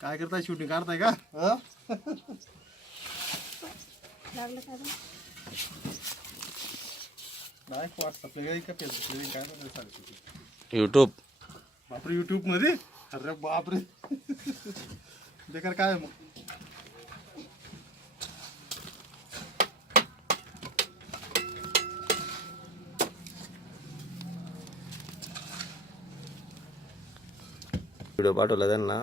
काय करताय शूटिंग काढताय का लागलं का बरं? नाही व्हॉट्सअपला काही का फेसबुकला काय नाही सांगतो यूट्यूब. बापरे युट्यूब मध्ये अरे बापरे बेकार काय आहे मग व्हिडिओ पाठवला त्यांना